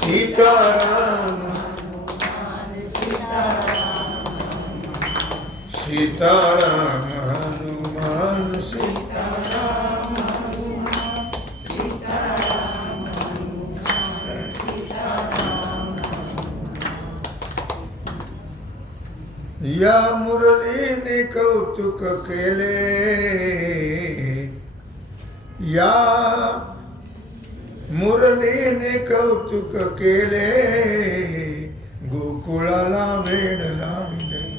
सीताराम सीताराम हनुमान सीता या मुरलीने कौतुक केले या मुरलीने कौतुक केले गोकुळाला वेड लाविले.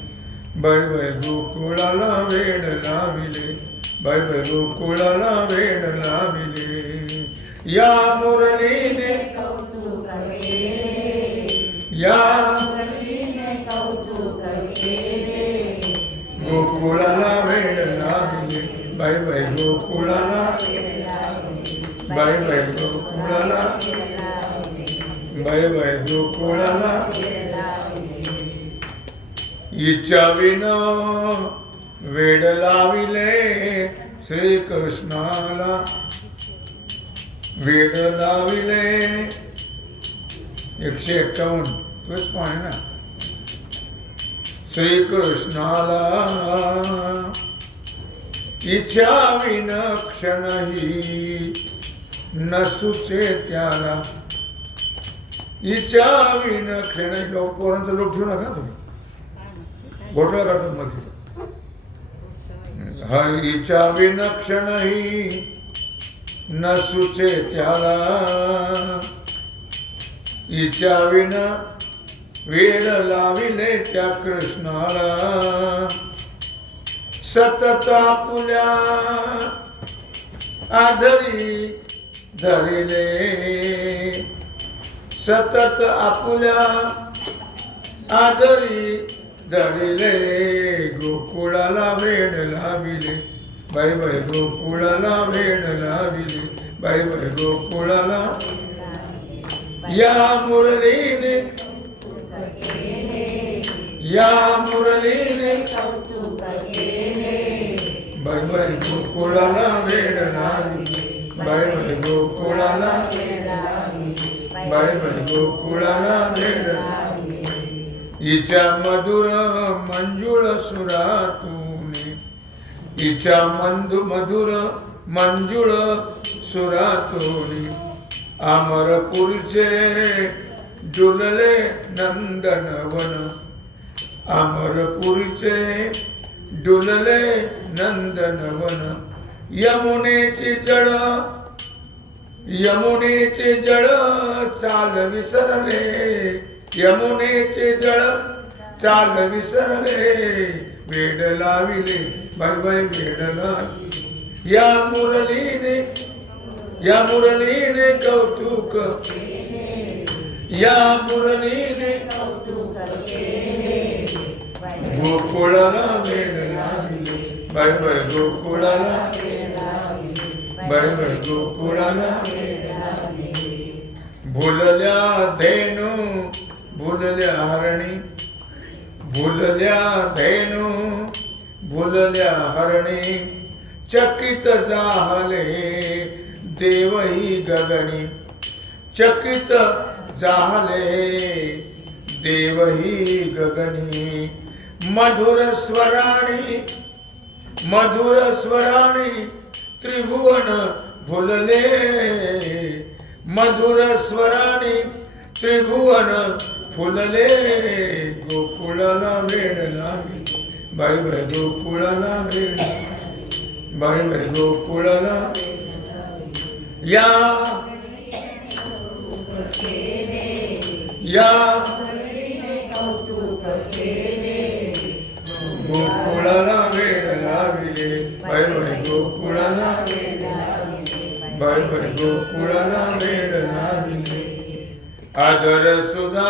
बाय बाय गोकुळाला वेड लाविले. बाय बाय गोकुळाला वेड लाविले. या मुरलीने कौतुक केले. या मुरलीने कौतुक केले. गोकुळाला वेड लाविले. बाय बाय गोकुळाला बाय बाय गोकुळाला बाय बाय गोकुळाला इच्छा विन वेड लाविले श्रीकृष्णाला. वेड लाविले एकशे एक्कावन्न. तोच पाणी ना? श्रीकृष्णाला. इच्छा विन क्षणही नसुचे त्याला. इच्छा विन क्षण पोरांचा लोक ठेवू नका तुम्ही. घोटाळा करतात मध्ये हा इच्छा विन क्षणही नसुचे त्याला. इच्छा विन वेळ लाविले त्या कृष्णाला. सतत आपुल्या आधरी धरिले सतत आपल्या आदरी धरिले गोकुळाला वेड लाविले. बाई बाय गोकुळाला वेड लाविले. बाई बाय गोकुळाला या मुरलीने. या मुरलीने. कौतुक केले बाय बाय गोकुळाला वेड लाविले. बाय गोकुळाला बाय गोकुळाला वेड मधुर मंजुळ सुरातून. हिच्या मंदु मधुर मंजुळ सुरातूने. अमरपूरचे डुलले नंदनवन. अमरपूरचे डुलले नंदनवन. यमुनेचे जळ यमुनेचे जळ चाल विसरले. यमुनेचे जळ चाल विसरले. वेड लाविले बाय बाय वेड लाविले. या मुरलीने या मुरलीने कौतुक या मुरलीने गोकुळाला वेड लाविले बाय बाय गोकुळाला बाय गोकुळाला भुलल्या धेनू भुलल्या हरणी भुलल्या धेनू भुलल्या हरणी चकित जाहले देवही गगनी चकित जाहले देवही गगनी मधुर स्वराणी मधुर स्वराणी त्रिभुवन भुलले. मधुर स्वराणी त्रिभुवन फुलले. गोकुळाला वेळ लागली. बाई बाई गोकुळाला वेळ बाई बाई गोकुळाला या या बाई बाई हो गोकुळाला वेड लाविले. आदर सुधा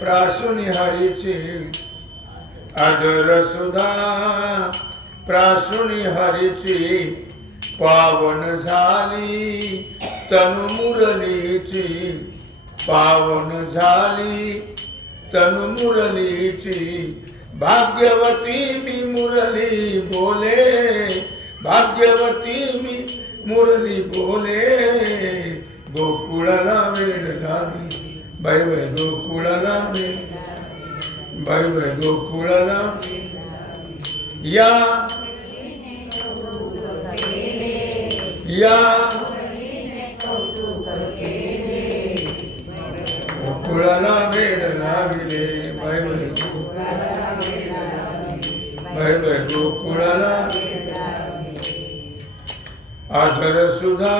प्रासुनी हरीचे आदर सुधा प्रासुनी हरीची पावन झाली तनु मुरलीची. पावन झाली तनु मुरलीची. भाग्यवती मी मुरली बोले. भाग्यवती मी मुरली बोले गोकुळाला वेळ लागली बाय बाय गोकुळाला वेळ बाय बाय गोकुळाला या या गोकुळाला वेळ लागले बाय बाय गो- बाय बाय गोकुळाला आदर सुधा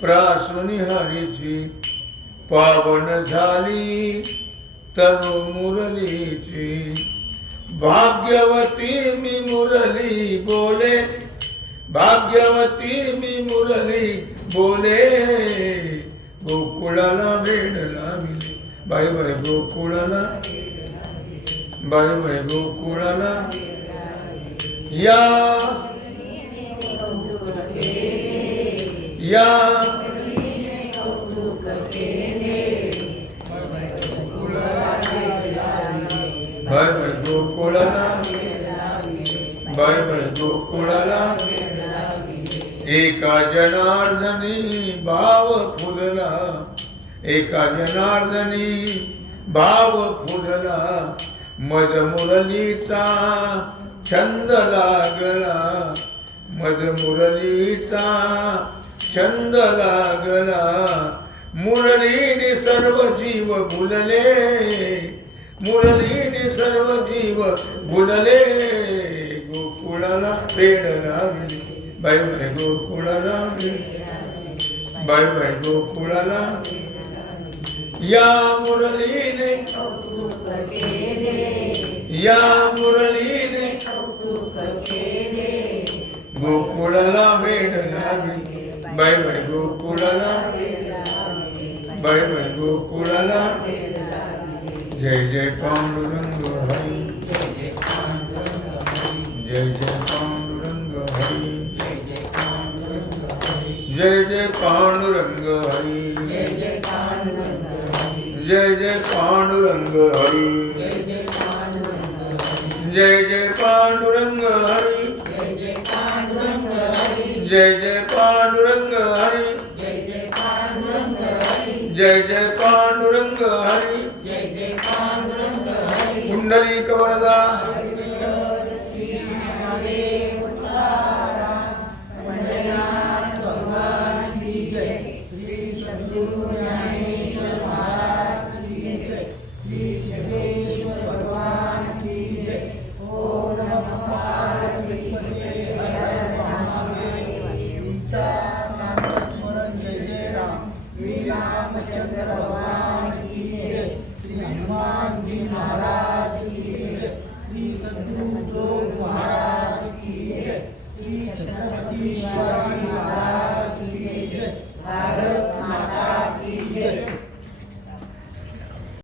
प्रासुनी हरीची पावन झाली तनु मुरलीची. भाग्यवती मी मुरली बोले भाग्यवती मी मुरली बोले. गोकुळाला वेडला मिले. बाय बाय गोकुळाला. बाय बाय गोकुळाला. या या बाय बाय गोकुळाला बाय बाय गोकुळाला एका जनार्दनी भाव फुलला. एका जनार्दनी भाव फुलला. मद मुरलीचा छंद लागला. मज मुरलीचा छंद लागला. मुरलीने सर्व जीव भुलले मुरलीने सर्व जीव भुलले गोकुळाला पेड लागली. बाय बाय गोकुळाला बाय बाय गोकुळाला या मुरलीने या मुरलीने गोकुळाला वेड लागली बाय बाय गोकुळाला. बाय बाय गोकुळाला. जय जय पांडुरंग हरी जय जय पांडुरंग हरी जय जय पांडुरंग हरी जय जय पांडुरंग हरि जय जय पांडुरंग हरि जय जय पांडुरंग हरि जय जय पांडुरंग हरि कुंडली कवरदा श्री सद्गुरु